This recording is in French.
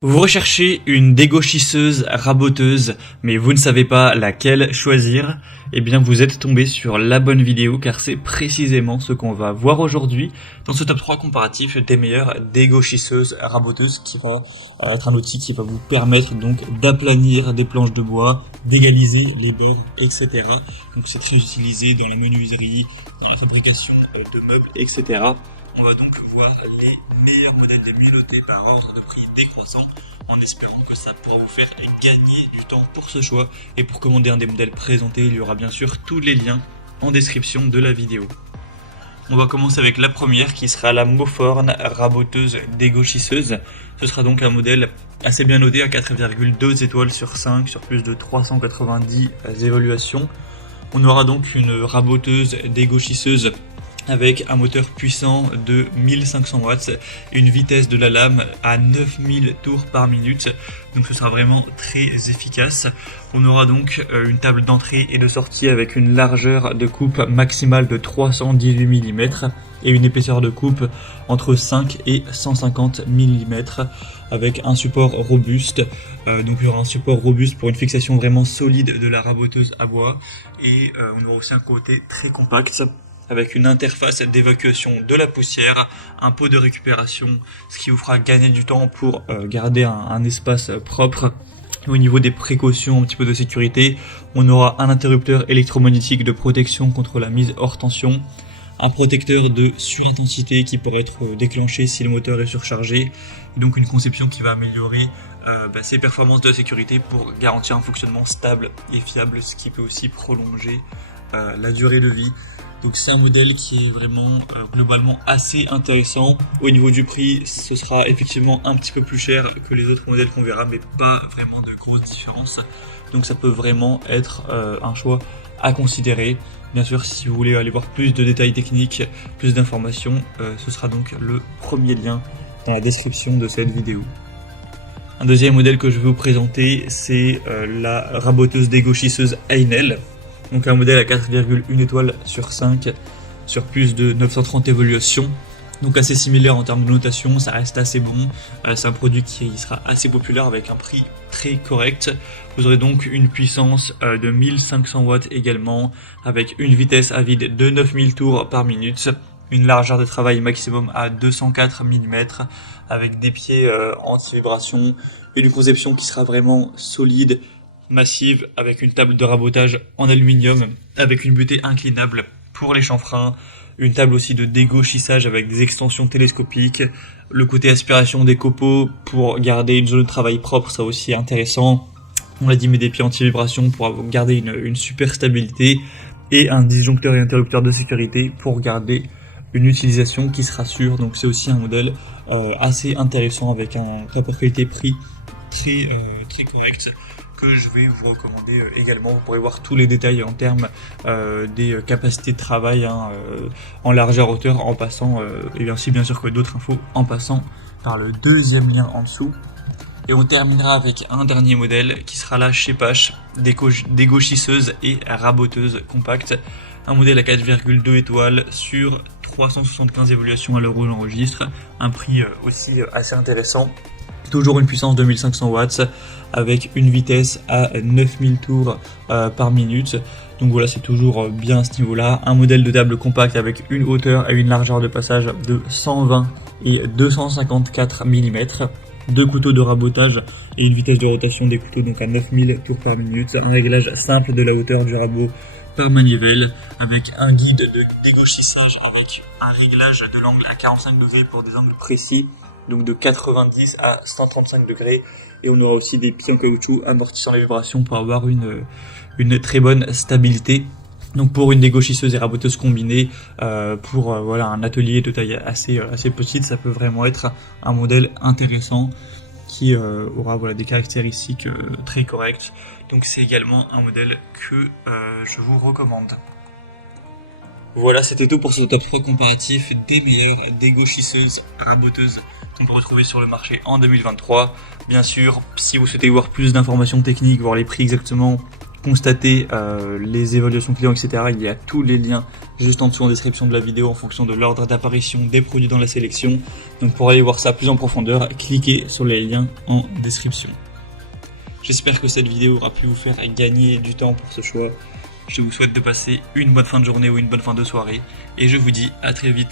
Vous recherchez une dégauchisseuse raboteuse, mais vous ne savez pas laquelle choisir? Eh bien, vous êtes tombé sur la bonne vidéo, car c'est précisément ce qu'on va voir aujourd'hui dans ce top 3 comparatif des meilleures dégauchisseuses raboteuses, qui va être un outil qui va vous permettre donc d'aplanir des planches de bois, d'égaliser les bords, etc. Donc c'est très utilisé dans la menuiserie, dans la fabrication de meubles, etc. On va donc voir les meilleurs modèles des mieux-notés par ordre de prix décroissant, en espérant que ça pourra vous faire gagner du temps pour ce choix. Et pour commander un des modèles présentés, il y aura bien sûr tous les liens en description de la vidéo. On va commencer avec la première qui sera la Moforn raboteuse dégauchisseuse. Ce sera donc un modèle assez bien noté à 4,2 étoiles sur 5 sur plus de 390 évaluations. On aura donc une raboteuse dégauchisseuse avec un moteur puissant de 1500 watts et une vitesse de la lame à 9000 tours par minute. Donc ce sera vraiment très efficace. On aura donc une table d'entrée et de sortie avec une largeur de coupe maximale de 318 mm et une épaisseur de coupe entre 5 et 150 mm avec un support robuste. Donc il y aura un support robuste pour une fixation vraiment solide de la raboteuse à bois et on aura aussi un côté très compact avec une interface d'évacuation de la poussière, un pot de récupération, ce qui vous fera gagner du temps pour garder un espace propre. Au niveau des précautions, un petit peu de sécurité, on aura un interrupteur électromagnétique de protection contre la mise hors tension, un protecteur de surintensité qui pourrait être déclenché si le moteur est surchargé, et donc une conception qui va améliorer ses performances de sécurité pour garantir un fonctionnement stable et fiable, ce qui peut aussi prolonger la durée de vie. Donc c'est un modèle qui est vraiment globalement assez intéressant. Au niveau du prix, ce sera effectivement un petit peu plus cher que les autres modèles qu'on verra, mais pas vraiment de grosses différences. Donc ça peut vraiment être un choix à considérer. Bien sûr, si vous voulez aller voir plus de détails techniques, plus d'informations, ce sera donc le premier lien dans la description de cette vidéo. Un deuxième modèle que je vais vous présenter, c'est la raboteuse dégauchisseuse Einel. Donc un modèle à 4,1 étoiles sur 5 sur plus de 930 évaluations. Donc assez similaire en termes de notation, ça reste assez bon. C'est un produit qui sera assez populaire avec un prix très correct. Vous aurez donc une puissance de 1500 watts également, avec une vitesse à vide de 9000 tours par minute, une largeur de travail maximum à 204 mm, avec des pieds anti-vibration, et une conception qui sera vraiment solide, massive, avec une table de rabotage en aluminium, avec une butée inclinable pour les chanfreins, une table aussi de dégauchissage avec des extensions télescopiques, le côté aspiration des copeaux pour garder une zone de travail propre, ça aussi intéressant. On l'a dit, mais des pieds anti-vibration pour garder une super stabilité, et un disjoncteur et interrupteur de sécurité pour garder une utilisation qui sera sûre. Donc c'est aussi un modèle assez intéressant avec un rapport qualité-prix très correct, que je vais vous recommander également. Vous pourrez voir tous les détails en termes des capacités de travail en largeur, hauteur, en passant, et ainsi bien sûr que d'autres infos, en passant par le deuxième lien en dessous. Et on terminera avec un dernier modèle qui sera la Shepash dégauchisseuse et raboteuse compacte. Un modèle à 4,2 étoiles sur 375 évaluations à l'heure où j'enregistre. Un prix aussi assez intéressant. Toujours une puissance de 1500 watts avec une vitesse à 9000 tours par minute. Donc voilà, c'est toujours bien à ce niveau-là. Un modèle de table compacte avec une hauteur et une largeur de passage de 120 et 254 mm. Deux couteaux de rabotage et une vitesse de rotation des couteaux donc à 9000 tours par minute. Un réglage simple de la hauteur du rabot par manivelle, avec un guide de dégauchissage avec un réglage de l'angle à 45 degrés pour des angles précis, donc de 90 à 135 degrés, et on aura aussi des pieds en caoutchouc amortissant les vibrations pour avoir une très bonne stabilité. Donc pour une dégauchisseuse et raboteuse combinée, pour voilà, un atelier de taille assez petite, ça peut vraiment être un modèle intéressant qui aura voilà, des caractéristiques très correctes. Donc c'est également un modèle que je vous recommande. Voilà, c'était tout pour ce top 3 comparatif des meilleures dégauchisseuses raboteuses qu'on peut retrouver sur le marché en 2023. Bien sûr, si vous souhaitez voir plus d'informations techniques, voir les prix exactement, constater les évaluations clients, etc., il y a tous les liens juste en dessous en description de la vidéo en fonction de l'ordre d'apparition des produits dans la sélection. Donc pour aller voir ça plus en profondeur, cliquez sur les liens en description. J'espère que cette vidéo aura pu vous faire gagner du temps pour ce choix. Je vous souhaite de passer une bonne fin de journée ou une bonne fin de soirée et je vous dis à très vite.